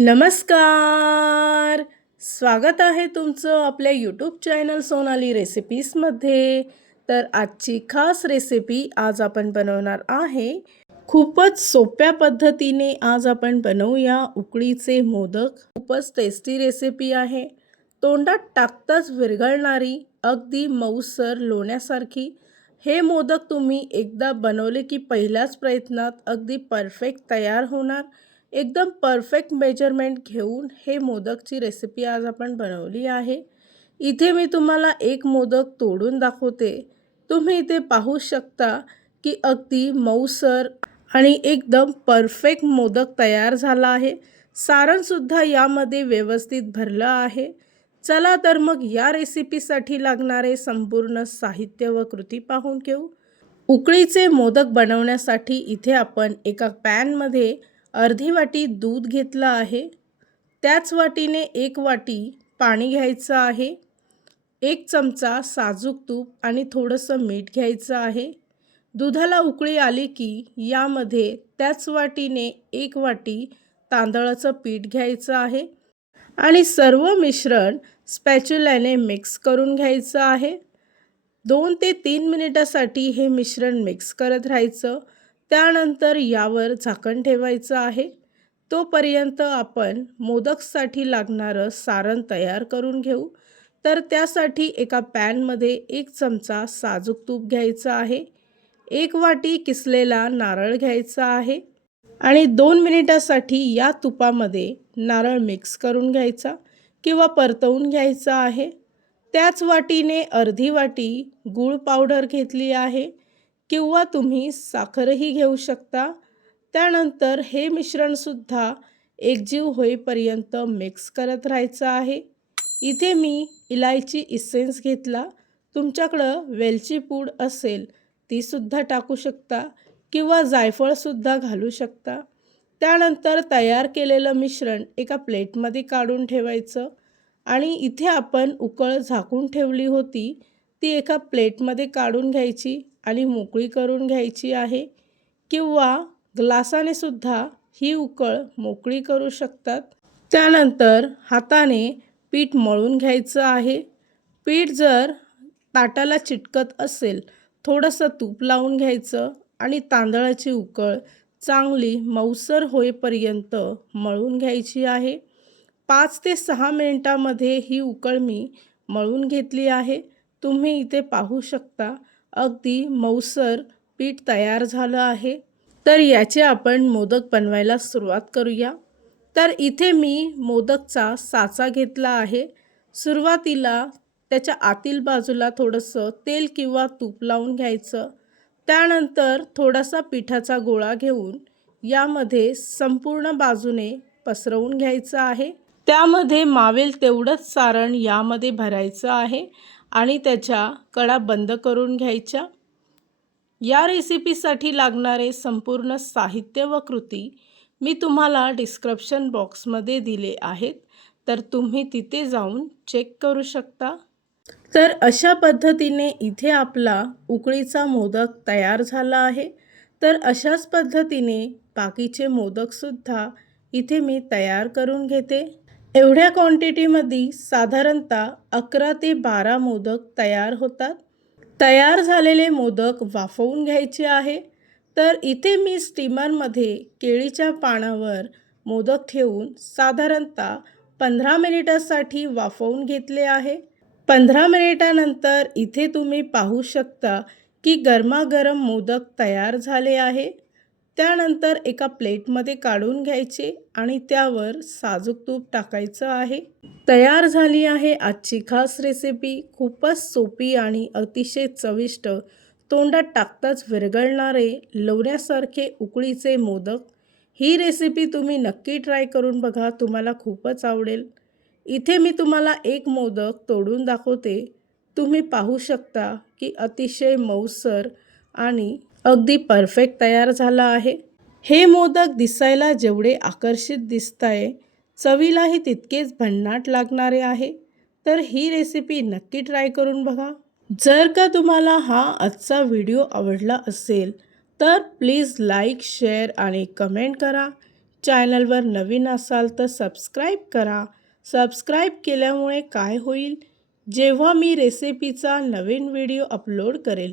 नमस्कार! स्वागत आहे तुमचं आपल्या यूट्यूब चॅनल सोनाली रेसिपीजमध्ये तर आजची खास रेसिपी आज आपण बनवणार आहे. खूपच सोप्या पद्धतीने आज आपण बनवूया उकळीचे मोदक. खूपच टेस्टी रेसिपी आहे. तोंडात टाकताच विरघळणारी अगदी मऊसर लोण्यासारखी हे मोदक तुम्ही एकदा बनवले की पहिल्याच प्रयत्नात अगदी परफेक्ट तयार होणार. एकदम परफेक्ट मेजरमेंट घेऊन हे मोदकची रेसिपी आज आपण बनवली आहे. इथे मी तुम्हाला एक मोदक तोडून दाखवते. तुम्ही इथे पाहू शकता की अगदी मऊसर आणि एकदम परफेक्ट मोदक तयार झाला आहे. सारणसुद्धा यामध्ये व्यवस्थित भरलं आहे. चला तर मग या रेसिपीसाठी लागणारे संपूर्ण साहित्य व कृती पाहून घेऊ. उकळीचे मोदक बनवण्यासाठी इथे आपण एका पॅनमध्ये अर्धी वाटी दूध घेतलं आहे. त्याच वाटीने एक वाटी पाणी घ्यायचं आहे. एक चमचा साजूक तूप आणि थोडंसं मीठ घ्यायचं आहे. दुधाला उकळी आली की यामध्ये त्याच वाटीने एक वाटी तांदळाचं पीठ घ्यायचं आहे. आणि सर्व मिश्रण स्पॅच्युल्याने मिक्स करून घ्यायचं आहे. दोन ते तीन मिनिटासाठी हे मिश्रण मिक्स करत राहायचं. त्यानंतर यावर झाकण ठेवायचं आहे. तोपर्यंत आपण मोदकसाठी लागणारं सारण तयार करून घेऊ. तर त्यासाठी एका पॅनमध्ये एक चमचा साजूक तूप घ्यायचं आहे. एक वाटी किसलेला नारळ घ्यायचा आहे. आणि दोन मिनिटासाठी या तुपामध्ये नारळ मिक्स करून घ्यायचा किंवा परतवून घ्यायचा आहे. त्याच वाटीने अर्धी वाटी गूळ पावडर घेतली आहे. किंवा तुम्ही साखरही घेऊ शकता. त्यानंतर हे मिश्रणसुद्धा एकजीव होईपर्यंत मिक्स करत राहायचं आहे. इथे मी इलायची इसेन्स घेतला. तुमच्याकडं वेलची पूड असेल तीसुद्धा टाकू शकता किंवा जायफळसुद्धा घालू शकता. त्यानंतर तयार केलेलं मिश्रण एका प्लेटमध्ये काढून ठेवायचं आणि इथे आपण उकळ झाकून ठेवली होती ती एका प्लेटमध्ये काढून घ्यायची. आणि मोकळी करून घ्यायची आहे किंवा ग्लासाने सुद्धा ही उकळ मोकळी करू शकतात. त्यानंतर हाताने पीठ मळून घ्यायचं आहे. पीठ जर ताटाला चिटकत असेल थोडंसं तूप लावून घ्यायचं आणि तांदळाची उकळ चांगली मऊसर होईपर्यंत मळून घ्यायची आहे. पाच ते सहा मिनिटामध्ये ही उकळ मी मळून घेतली आहे. तुम्ही इथे पाहू शकता अगदी मऊसर पीठ तयार झालं आहे. तर याचे आपण मोदक बनवायला सुरुवात करूया. तर इथे मी मोदकचा साचा घेतला आहे. सुरुवातीला त्याच्या आतील बाजूला थोडंसं तेल किंवा तूप लावून घ्यायचं. त्यानंतर थोडासा पिठाचा गोळा घेऊन यामध्ये संपूर्ण बाजूने पसरवून घ्यायचं आहे. त्यामध्ये मावेल तेवढंच सारण यामध्ये भरायचं आहे. आणि त्याच्या कडा बंद करून घ्यायच्या. या रेसिपीसाठी लागणारे संपूर्ण साहित्य व कृती मी तुम्हाला डिस्क्रिप्शन बॉक्समध्ये दिले आहेत. तर तुम्ही तिथे जाऊन चेक करू शकता. तर अशा पद्धतीने इथे आपला उकळीचा मोदक तयार झाला आहे. तर अशाच पद्धतीने बाकीचे मोदकसुद्धा इथे मी तयार करून घेते. एवढ्या क्वांटिटीमध्ये साधारणतः अकरा ते बारा मोदक तयार होतात. तयार झालेले मोदक वाफवून घ्यायचे आहे. तर इथे मी स्टीमरमध्ये केळीच्या पानावर मोदक ठेवून साधारणतः पंधरा मिनिटासाठी वाफवून घेतले आहे. पंधरा मिनिटानंतर इथे तुम्ही पाहू शकता की गरमागरम मोदक तयार झाले आहे. त्यानंतर एका प्लेटमध्ये काढून घ्यायचे आणि त्यावर साजूक तूप टाकायचं आहे. तयार झाली आहे आजची खास रेसिपी खूपच सोपी आणि अतिशय चविष्ट. तोंडात टाकताच विरघळणारे लवण्यासारखे उकळीचे मोदक. ही रेसिपी तुम्ही नक्की ट्राय करून बघा तुम्हाला खूपच आवडेल. इथे मी तुम्हाला एक मोदक तोडून दाखवते. तुम्ही पाहू शकता की अतिशय मऊसर आणि अगदी परफेक्ट तयार झाला आहे. हे मोदक दिसायला जेवढे आकर्षित दिसत आहे चवीलाही तितकेच भन्नाट लागणारे आहे. तर ही रेसिपी नक्की ट्राय करून बघा. जर का तुम्हाला हा आजचा व्हिडिओ आवडला असेल तर प्लीज लाईक शेअर आणि कमेंट करा. चॅनलवर नवीन असाल तर सबस्क्राईब करा. सबस्क्राईब केल्यामुळे काय होईल? जेव्हा मी रेसिपीचा नवीन व्हिडिओ अपलोड करेल